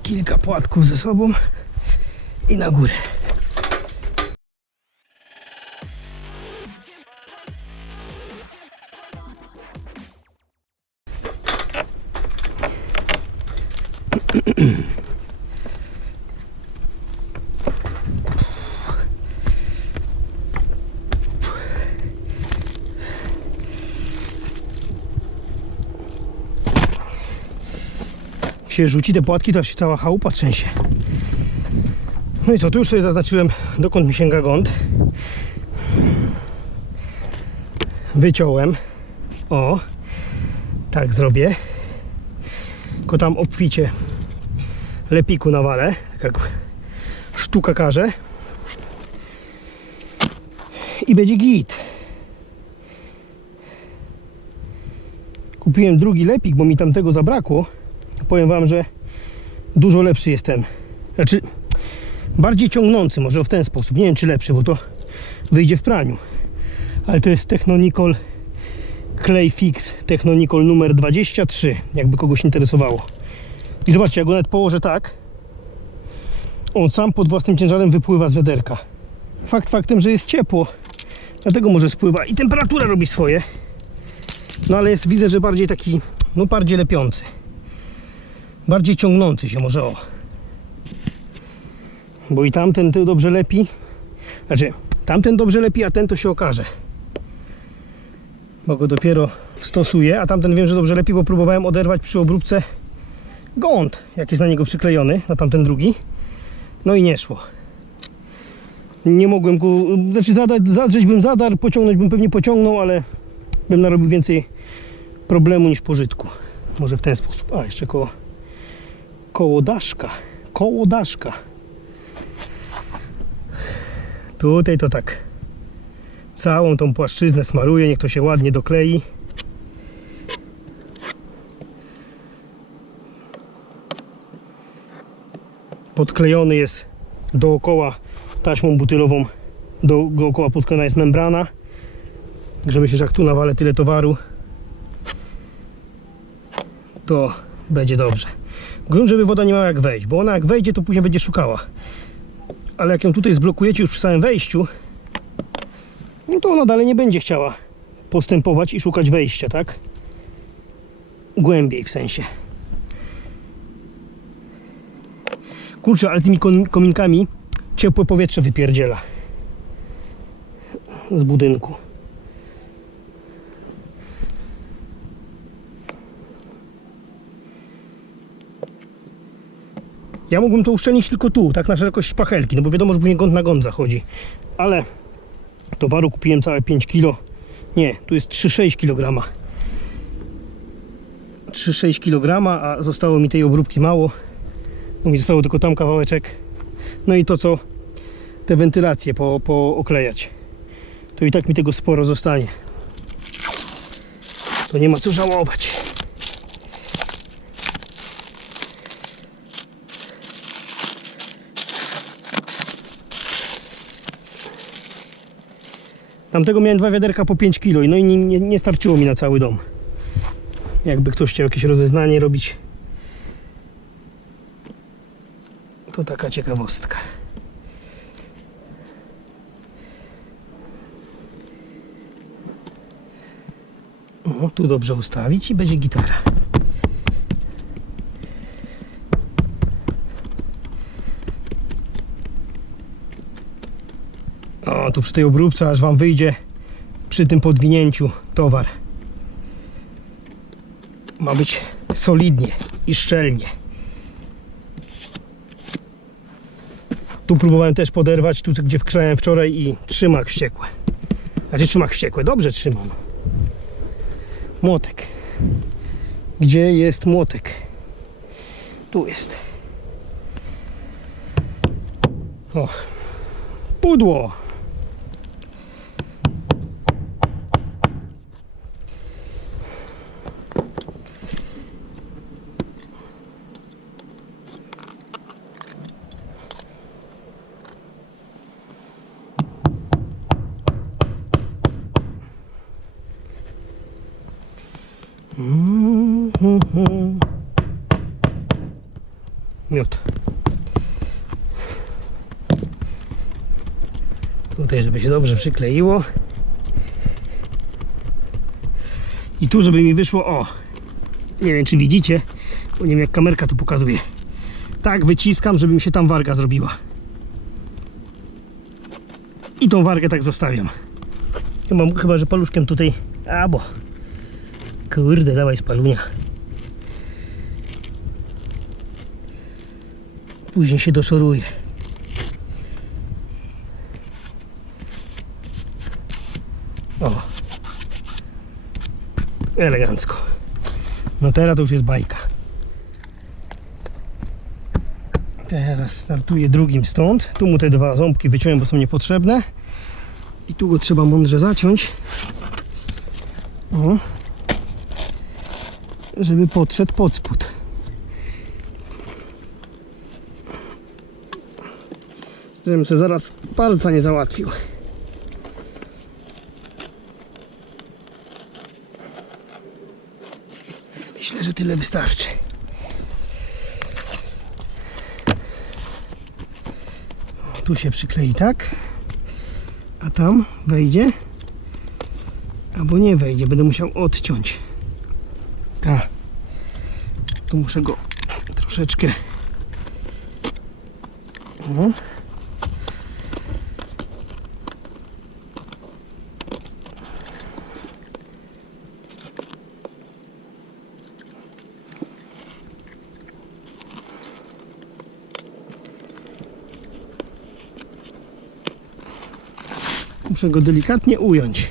kilka płatków ze sobą i na górę. Się rzuci te płatki, to aż się cała chałupa trzęsie. No i co, tu już sobie zaznaczyłem, dokąd mi sięga gąd. Wyciąłem. O, tak zrobię. Tylko tam obficie lepiku nawalę, tak jak sztuka każe. I będzie git. Kupiłem drugi lepik, bo mi tamtego zabrakło. Powiem Wam, że dużo lepszy jest ten. Znaczy, bardziej ciągnący, może w ten sposób. Nie wiem, czy lepszy, bo to wyjdzie w praniu. Ale to jest Technonicol Clay Fix Technonicol numer 23, jakby kogoś interesowało. I zobaczcie, jak go nawet położę tak, on sam pod własnym ciężarem wypływa z wiaderka. Fakt faktem, że jest ciepło, dlatego może spływa i temperatura robi swoje. No ale jest, widzę, że bardziej taki, no bardziej lepiący. Bardziej ciągnący się może o. Bo i tamten to dobrze lepi. Znaczy, tamten dobrze lepi, a ten to się okaże. Bo go dopiero stosuję, a tamten wiem, że dobrze lepi, bo próbowałem oderwać przy obróbce gąd, jak jest na niego przyklejony, na tamten drugi. No i nie szło. Nie mogłem go, znaczy zadać, zadrzeć bym zadarł, pociągnąć bym pewnie pociągnął, ale bym narobił więcej problemu niż pożytku. Może w ten sposób. A, jeszcze koło, koło daszka. Koło daszka. Tutaj to tak. Całą tą płaszczyznę smaruję, niech to się ładnie doklei. Podklejony jest dookoła taśmą butylową, do, dookoła podklejona jest membrana. Także myślę, że jak tu nawalę tyle towaru, to będzie dobrze. Grunt, żeby woda nie miała jak wejść, bo ona jak wejdzie, to później będzie szukała. Ale jak ją tutaj zblokujecie już przy samym wejściu, no to ona dalej nie będzie chciała postępować i szukać wejścia, tak? Głębiej w sensie. Kurczę, ale tymi kom- kominkami ciepłe powietrze wypierdziela z budynku. Ja mógłbym to uszczelnić tylko tu, tak na szerokość szpachelki, no bo wiadomo, że później gąd na gąd zachodzi. Ale towaru kupiłem całe 5 kg. Nie, tu jest 3,6 kg. 3,6 kg, a zostało mi tej obróbki mało. No mi zostało tylko tam kawałeczek. No i to co te wentylacje po, pooklejać. To i tak mi tego sporo zostanie. To nie ma co żałować. Tamtego miałem dwa wiaderka po 5 kg, no i nie, nie, starczyło mi na cały dom. Jakby ktoś chciał jakieś rozeznanie robić, to taka ciekawostka. O, tu dobrze ustawić i będzie gitara. Tu przy tej obróbce aż Wam wyjdzie przy tym podwinięciu towar. Ma być solidnie i szczelnie. Tu próbowałem też poderwać, tu gdzie wklejałem wczoraj i trzymak wściekłe. Znaczy trzymak wściekłe, dobrze trzymam. Młotek. Gdzie jest młotek? Tu jest. O. Pudło. Żeby się dobrze przykleiło. I tu, żeby mi wyszło, o, nie wiem czy widzicie, bo nie wiem jak kamerka tu pokazuje. Tak wyciskam, żeby mi się tam warga zrobiła. I tą wargę tak zostawiam. Chyba, chyba że paluszkiem tutaj, a bo, kurde, dawaj spalunia. Później się doszoruje. Elegancko. No teraz to już jest bajka. Teraz startuję drugim stąd. Tu mu te dwa ząbki wyciąłem, bo są niepotrzebne. I tu go trzeba mądrze zaciąć. O. Żeby podszedł pod spód. Żebym sobie zaraz palca nie załatwił. Myślę, że tyle wystarczy. Tu się przyklei tak, a tam wejdzie, albo nie wejdzie, będę musiał odciąć. Tak. Tu muszę go troszeczkę. O. Muszę go delikatnie ująć.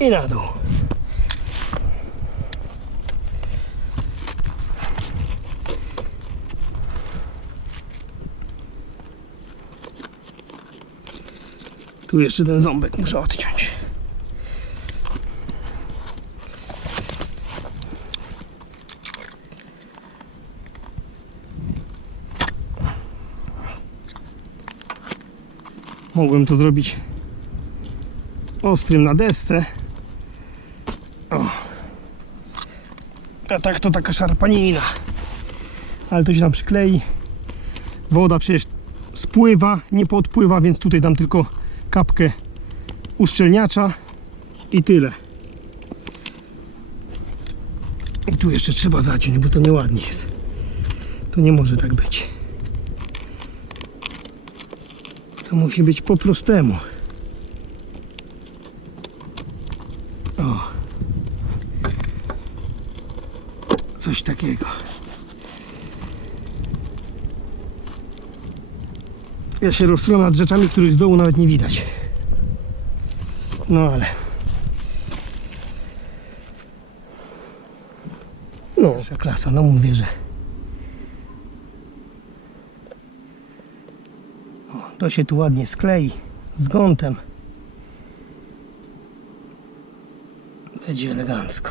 I na dół. Tu jeszcze ten ząbek muszę odciąć. Mogłem to zrobić ostrym na desce. O. A tak to taka szarpanina. Ale to się tam przyklei. Woda przecież spływa, nie podpływa, więc tutaj dam tylko kapkę uszczelniacza i tyle. I tu jeszcze trzeba zaciąć, bo to nieładnie jest. To nie może tak być. Musi być po prostemu. O. Coś takiego. Ja się rozczulam nad rzeczami, których z dołu nawet nie widać. No ale. No, klasa, no mówię, że. To się tu ładnie sklei z gątem. Będzie elegancko.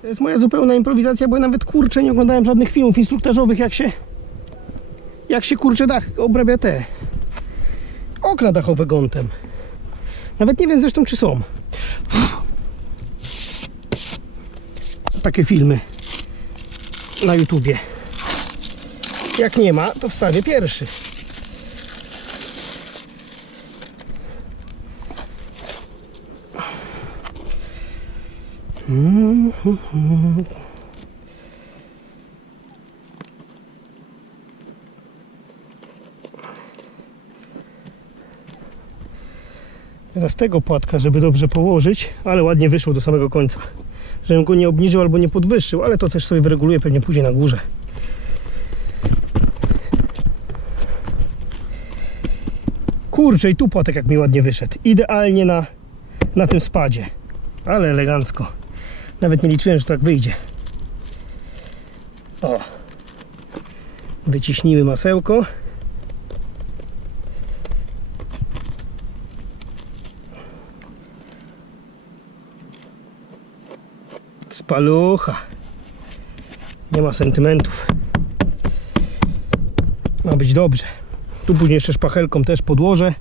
To jest moja zupełna improwizacja, bo ja nawet kurczę nie oglądałem żadnych filmów instruktażowych, jak się jak się kurczę dach obrabia te okna dachowe gątem. Nawet nie wiem zresztą czy są. Takie filmy na YouTubie. Jak nie ma, to wstawię pierwszy. Teraz tego płatka, żeby dobrze położyć, ale ładnie wyszło do samego końca. Żebym go nie obniżył albo nie podwyższył, ale to też sobie wyreguluję pewnie później na górze. Kurczę, i tu płatek jak mi ładnie wyszedł. Idealnie na, na tym spadzie. Ale elegancko. Nawet nie liczyłem, że tak wyjdzie. O. Wyciśnijmy masełko. Spalucha. Nie ma sentymentów. Ma być dobrze. Tu później jeszcze szpachelką też podłożę.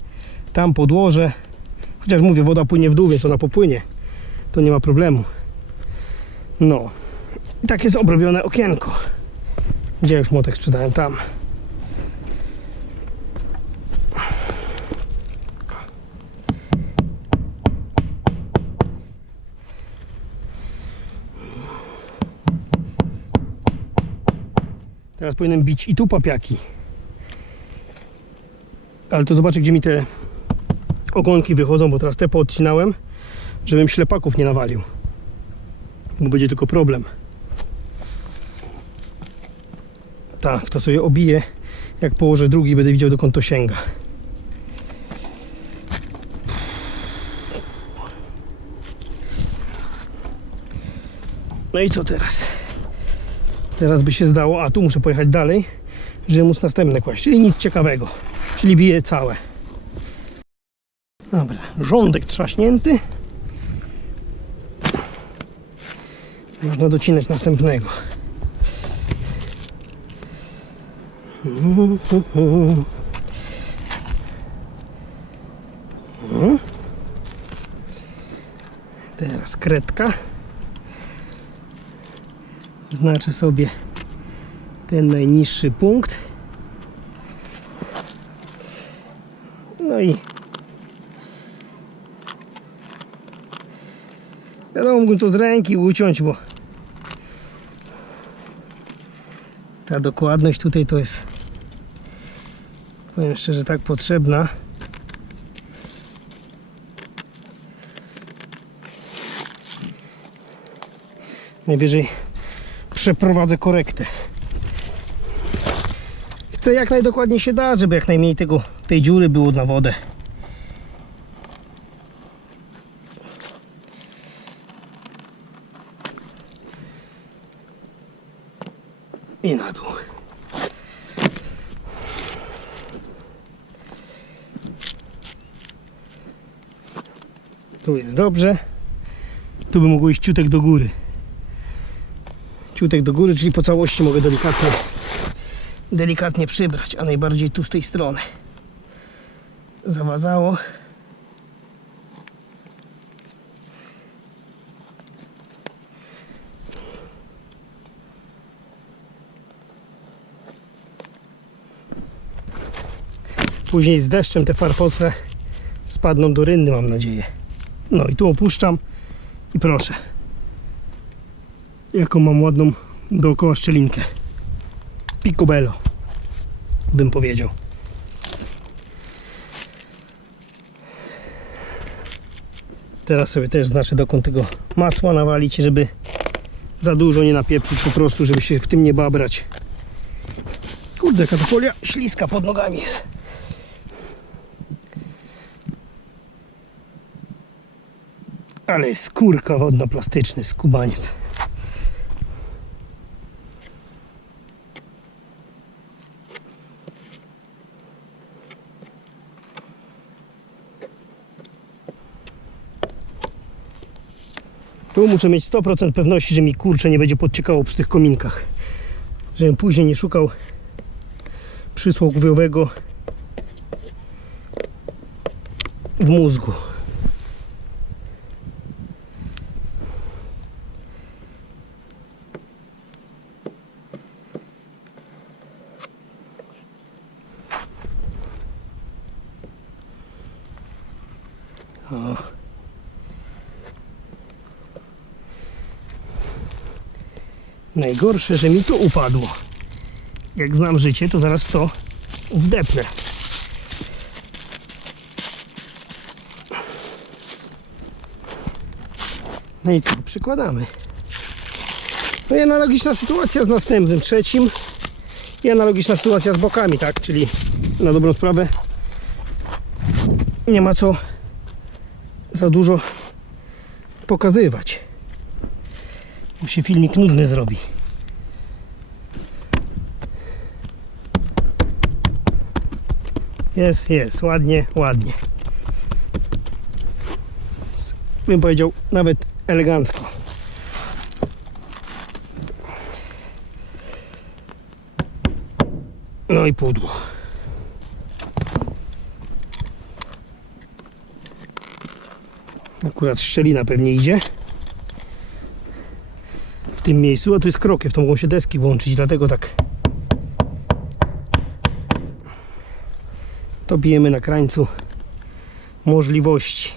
Tam podłożę. Chociaż mówię, woda płynie w dół, więc ona popłynie. To nie ma problemu. No. I tak jest obrobione okienko. Gdzie już młotek sprzedałem? Tam. Teraz powinienem bić i tu papiaki. Ale to zobaczę, gdzie mi te ogonki wychodzą, bo teraz te poodcinałem, żebym ślepaków nie nawalił. Bo będzie tylko problem. Tak, to sobie obiję. Jak położę drugi, będę widział dokąd to sięga. No i co teraz? Teraz by się zdało, a tu muszę pojechać dalej, żeby móc następne kłaść. Czyli nic ciekawego. Czyli bije całe. Dobra, rządek trzaśnięty. Można docinać następnego. Teraz kredka. Znaczę sobie ten najniższy punkt. No i wiadomo, mógłbym to z ręki uciąć, bo ta dokładność tutaj to jest powiem szczerze tak potrzebna. Najwyżej przeprowadzę korektę. Chcę jak najdokładniej się da, żeby jak najmniej tego, tej dziury było na wodę. I na dół. Tu jest dobrze. Tu by mogło iść ciutek do góry. Ciutek do góry, czyli po całości mogę delikatnie delikatnie przybrać, a najbardziej tu z tej strony. Zawazało. Później z deszczem te farfoce spadną do rynny, mam nadzieję. No i tu opuszczam i proszę. Jaką mam ładną dookoła szczelinkę. Picobello, bym powiedział. Teraz sobie też znaczę dokąd tego masła nawalić, żeby za dużo nie napieprzyć po prostu, żeby się w tym nie babrać. Kurde, jaka to śliska pod nogami jest. Ale skórka wodno-plastyczny, skubaniec. Tu muszę mieć 100% pewności, że mi kurcze nie będzie podciekało przy tych kominkach. Żebym później nie szukał przysłowiowego w mózgu. Najgorsze, że mi to upadło. Jak znam życie, to zaraz w to wdepnę. No i co? Przykładamy. No i analogiczna sytuacja z następnym, trzecim. I analogiczna sytuacja z bokami, tak? Czyli na dobrą sprawę nie ma co za dużo pokazywać. Bo się filmik nudny zrobi. Jest, jest, ładnie, ładnie. Bym powiedział nawet elegancko. No i pudło. Akurat szczelina pewnie idzie. tym miejscu, a tu jest krokiew, to mogą się deski łączyć, dlatego tak bijemy na krańcu możliwości.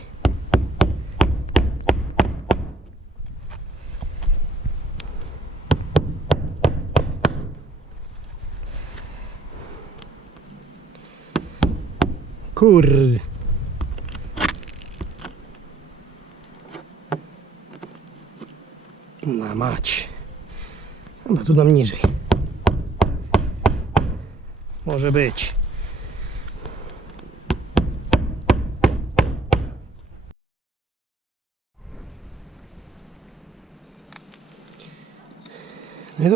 Kurde. Na mać. Chyba tu dam niżej. Może być.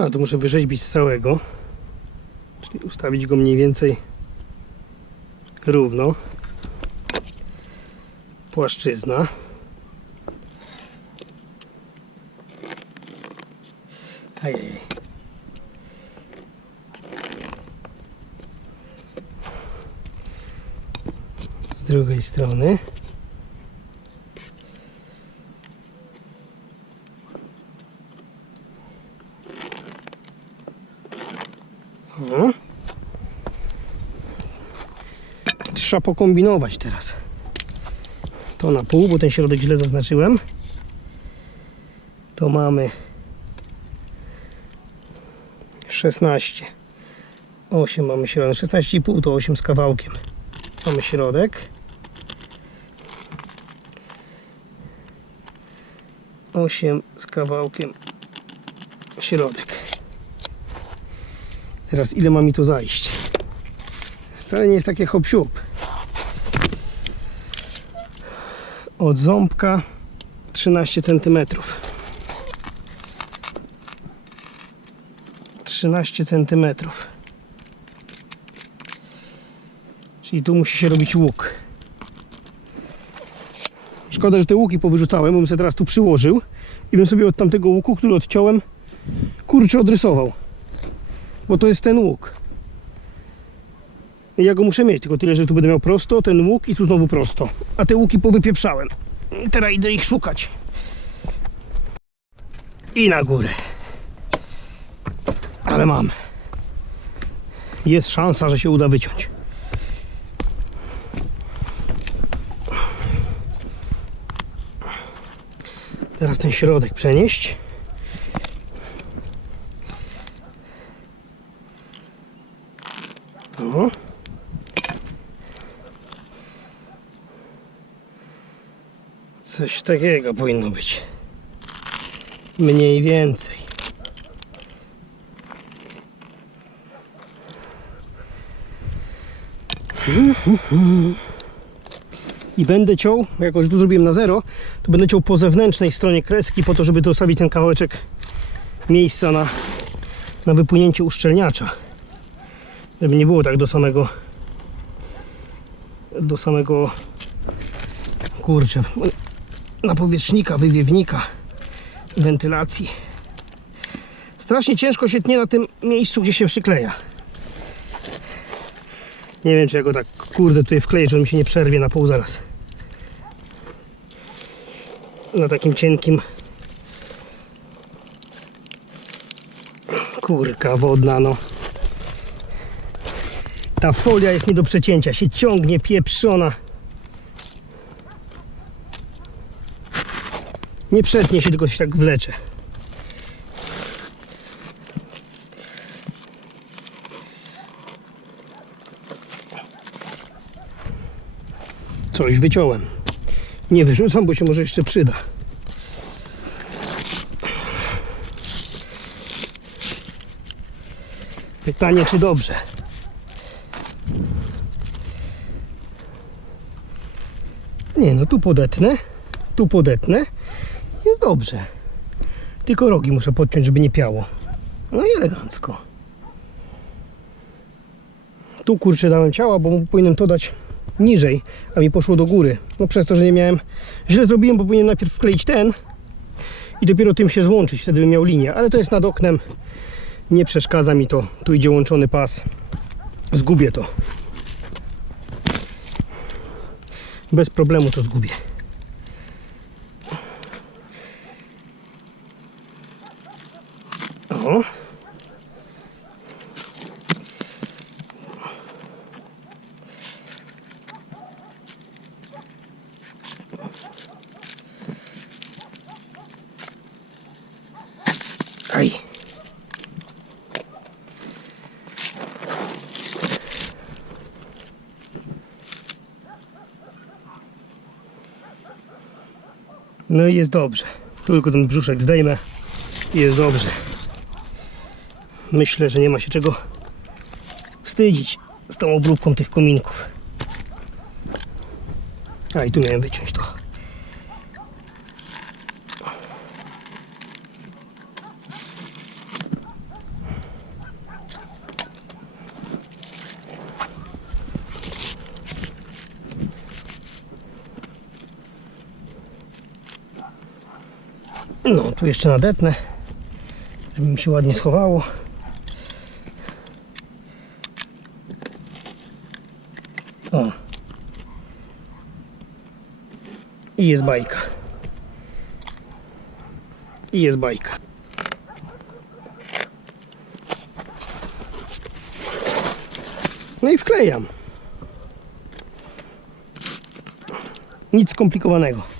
Dobra, to muszę wyrzeźbić z całego. Czyli ustawić go mniej więcej równo. Płaszczyzna. Ajajaj. Z drugiej strony. O. Trzeba pokombinować teraz. To na pół, bo ten środek źle zaznaczyłem. To mamy 16. 8 mamy środek. 16,5 to 8 z kawałkiem. Mamy środek. 8 z kawałkiem środek. Teraz ile ma mi to zajść? Wcale nie jest takie hop -siup. Od ząbka 13 cm. 13 cm. Czyli tu musi się robić łuk. Szkoda, że te łuki powyrzucałem, bym sobie teraz tu przyłożył i bym sobie od tamtego łuku, który odciąłem, kurczę odrysował. Bo to jest ten łuk. Ja go muszę mieć, tylko tyle, że tu będę miał prosto, ten łuk i tu znowu prosto. A te łuki powypieprzałem. Teraz idę ich szukać. I na górę. Ale mam. Jest szansa, że się uda wyciąć. Teraz ten środek przenieść. Coś takiego powinno być. Mniej więcej. I będę ciął, jako że tu zrobiłem na zero, to będę ciął po zewnętrznej stronie kreski po to, żeby dostawić ten kawałeczek miejsca na, na wypłynięcie uszczelniacza. Żeby nie było tak do samego do samego kurczę napowietrznika, wywiewnika wentylacji. Strasznie ciężko się tnie na tym miejscu, gdzie się przykleja. Nie wiem, czy ja go tak kurde tutaj wkleję, czy on mi się nie przerwie na pół zaraz. Na takim cienkim kurka wodna, no. Ta folia jest nie do przecięcia, się ciągnie, pieprzona. Nie przetnie się, tylko się tak wlecze. Coś wyciąłem. Nie wyrzucam, bo się może jeszcze przyda. Pytanie, czy dobrze. Nie, no tu podetnę, tu podetnę. Dobrze. Tylko rogi muszę podciąć, żeby nie piało. No i elegancko. Tu kurczę dałem ciała, bo powinienem to dać niżej, a mi poszło do góry. No przez to, że nie miałem... Źle zrobiłem, bo powinienem najpierw wkleić ten i dopiero tym się złączyć, wtedy bym miał linię. Ale to jest nad oknem. Nie przeszkadza mi to. Tu idzie łączony pas. Zgubię to. Bez problemu to zgubię. No. Aj. No i jest dobrze. Tylko ten brzuszek zdejmę i jest dobrze. Myślę, że nie ma się czego wstydzić z tą obróbką tych kominków. A i tu miałem wyciąć to. No, tu jeszcze nadetnę, żeby mi się ładnie schowało. O. I jest bajka. I jest bajka. No i wklejam. Nic skomplikowanego.